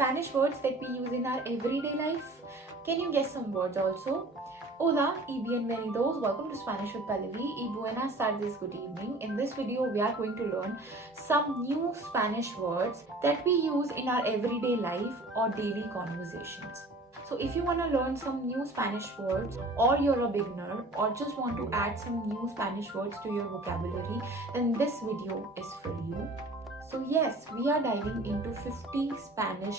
Spanish words that we use in our everyday life. Can you guess some words also? Hola y bienvenidos. Welcome to Spanish with Pallavi. Y buenas tardes, good evening. In this video, we are going to learn some new Spanish words that we use in our everyday life or daily conversations. So if you want to learn some new Spanish words, or you're a beginner, or just want to add some new Spanish words to your vocabulary, then this video is for you. So yes, we are diving into 50 Spanish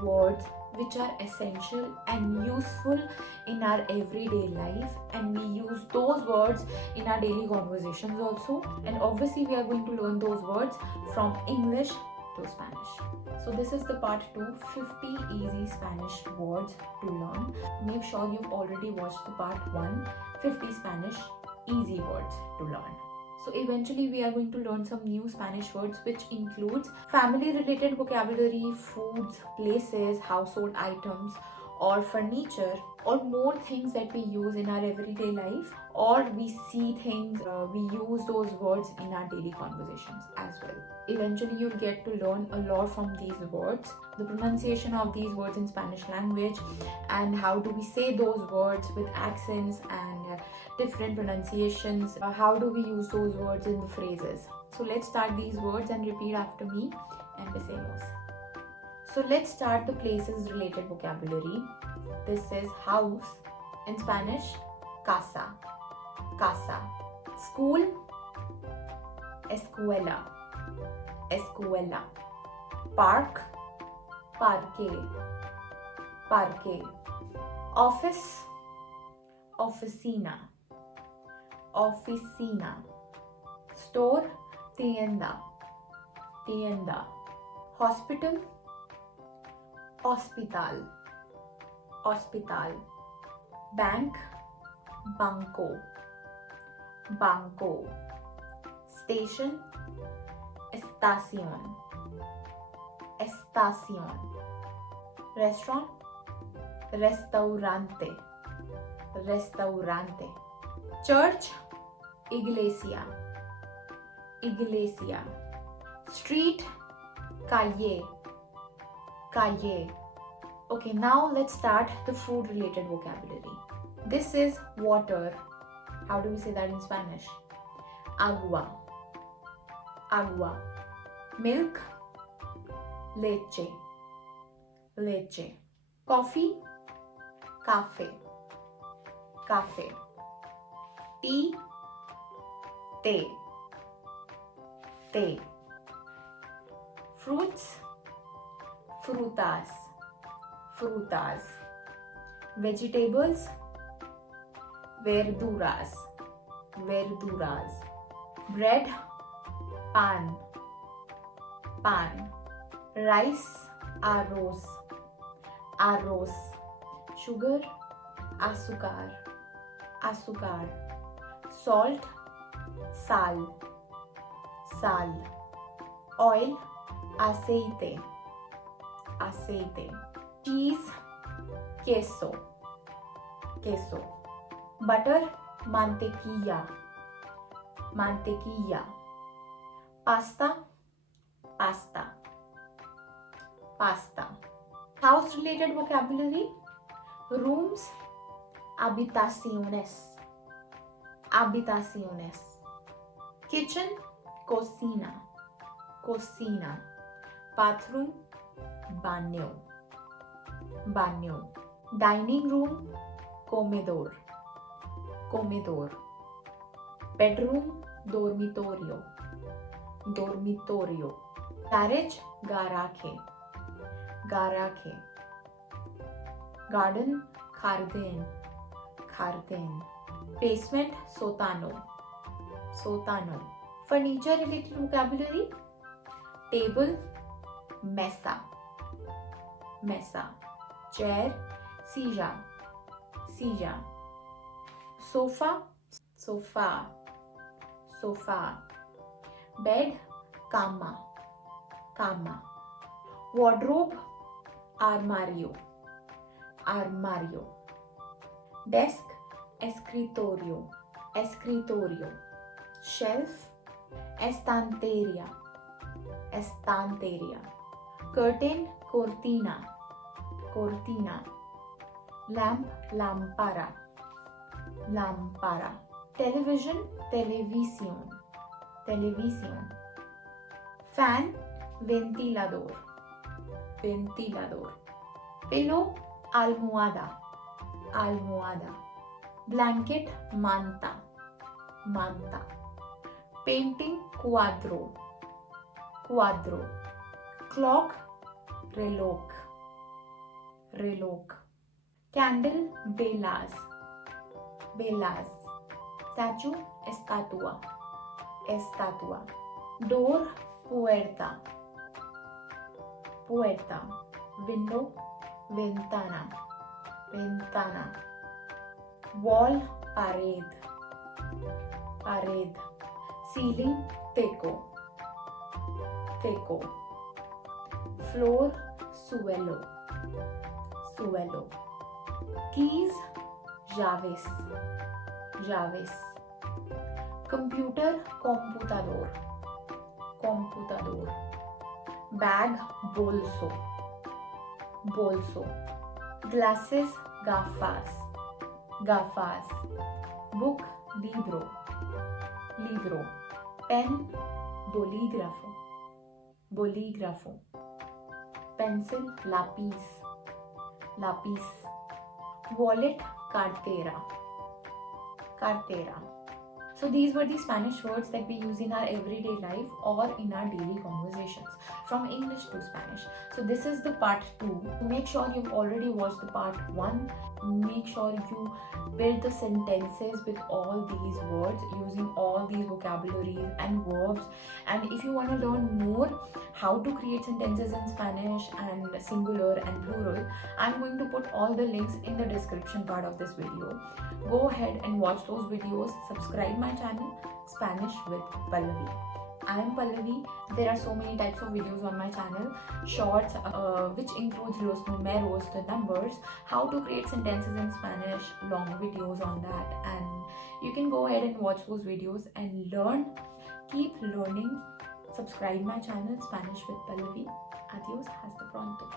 words which are essential and useful in our everyday life, and we use those words in our daily conversations also. And obviously we are going to learn those words from English to Spanish. So this is the part 2, 50 easy Spanish words to learn. Make sure you've already watched the part 1, 50 Spanish easy words to learn. So eventually we are going to learn some new Spanish words which includes family related vocabulary, foods, places, household items or furniture, or more things that we use in our everyday life, or we see things, we use those words in our daily conversations as well. Eventually you'll get to learn a lot from these words, the pronunciation of these words in Spanish language, and how do we say those words with accents and different pronunciations, how do we use those words in the phrases. So let's start these words and repeat after me. Empecemos. So let's start the places related vocabulary. This is house, in Spanish casa, casa. School, escuela, escuela. Park, parque, parque. Office, oficina, oficina. Store, tienda, tienda. Hospital, hospital, hospital. Bank, banco, banco. Station, estación, estación. Restaurant, restaurante, restaurante. Church, iglesia, iglesia. Street, calle, calle. Okay, now let's start the food related vocabulary. This is water. How do we say that in Spanish? Agua, agua. Milk, leche, leche. Coffee, café, café. Tea, té, té. Fruits, frutas, frutas. Vegetables, verduras, verduras. Bread, pan, pan. Rice, arroz, arroz. Sugar, azúcar, azúcar. Salt, sal, sal. Oil, aceite, aceite. Cheese, queso, queso. Butter, mantequilla, mantequilla. Pasta, pasta, pasta. House related vocabulary. Rooms, habitaciones, habitaciones. Kitchen, cocina, cocina. Bathroom, baño, baño. Dining room, comedor, comedor. Bedroom, dormitorio, dormitorio. Garage, garaje, garaje. Garden, jardín, jardín. Basement, sótano, sótano. Furniture related vocabulary. Table, mesa, mesa. Chair, silla, silla. Sofa, sofa, sofa. Bed, cama, cama. Wardrobe, armario, armario. Desk, escritorio, escritorio. Shelf, estanteria, estanteria. Curtain, cortina, cortina. Lamp, lámpara, lámpara. Television, televisión, televisión. Fan, ventilador, ventilador. Pillow, almohada, almohada. Blanket, manta, manta. Painting, cuadro, cuadro. Clock, reloj, reloj. Candle, velas, velas. Statue, estatua, estatua. Door, puerta, puerta. Window, ventana, ventana. Wall, pared, pared. Ceiling, techo, techo. Floor, suelo, suelo. Keys, llaves, llaves. Computer, computador, computador. Bag, bolso, bolso. Glasses, gafas, gafas. Book, libro, libro. Pen, bolígrafo, bolígrafo. Pencil, lápiz, lápiz. Wallet, cartera, cartera. So these were the Spanish words that we use in our everyday life or in our daily conversations from English to Spanish. So this is the part 2. Make sure you've already watched the part 1. Make sure you build the sentences with all these words using all these vocabularies and verbs. And if you want to learn more how to create sentences in Spanish and singular and plural, I'm going to put all the links in the description part of this video. Go ahead and watch those videos. Subscribe my channel, Spanish with Pallavi. I am Pallavi. There are so many types of videos on my channel. Shorts, which includes los números, the numbers, how to create sentences in Spanish, long videos on that. And you can go ahead and watch those videos and learn. Keep learning. Subscribe my channel, Spanish with Pallavi. Adios, hasta pronto.